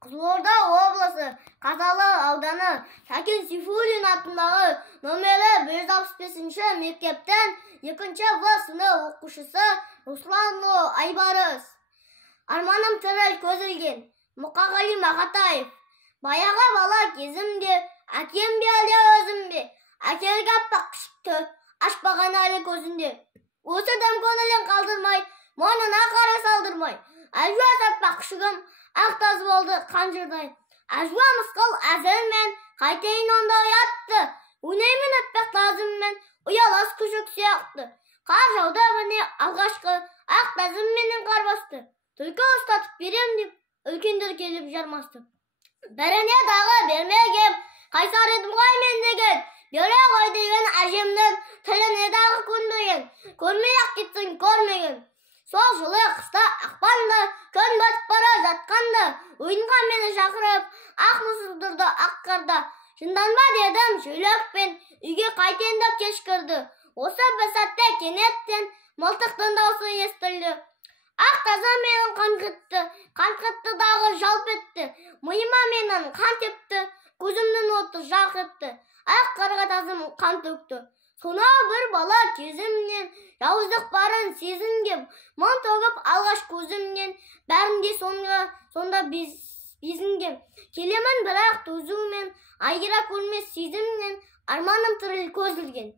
Қызылорда облысы Қазалы ауданы Шәкен Сейфуллин атындағы нөмірі 165 мектептен 2-ші В сынып оқушысы Русланұлы Айбарыс. Арманым тіріл көзілген. Мұқағали Мақатаев. Баяғы бала кезімде, әкем бе әлде өзім бе, әкелгі аппақ күшікті ашпаған әлі көзінде. Осы дәм көңілін қалдырмай, мойнына қара салдырмай, әжуаз аппақ күшігім ақтаз болды қанжырдай. Әжуа мысқыл әзілмен, қайтейін онда ұятты, ойнаймын өтпек тазыммен, ұялас күшік сияқты. Қар жауды міне алғашқы ақ тазым менің қар басты. Түлкі ұстатып берем деп, үлкендер келіп жармасты. Біріне дағы бермегем, қайсар едім ғой мен деген, бере ғой деген әжемнің тіліне дағы көнбеген, көрмей-ақ кетсін көрмеген. Сол жылы қыста ақпанда, күн батып бара жатқанда, ойынға мені шақырып, ақ мұсылдырды ақ қарда. Жынданба дедім шүйлікпен, үйге қайтен деп кешкірді. Осы бір сәтте кенеттен мылтықтың даусы естілді. Ақ таза менің қанқытты дағы жалп етті. Миыма менің қан тепті, көзімнің оты жарқ етті. Ақ қарға тазым қан төкті. Сонау бір бала кезімнен жауыздық барын сезінгем, мұң төгіп алғаш көзімнен, бәрінде сонда безінгем. Келемін бірақ төзумен, айыра көрмес сезімнен, арманым тіріл көзілген.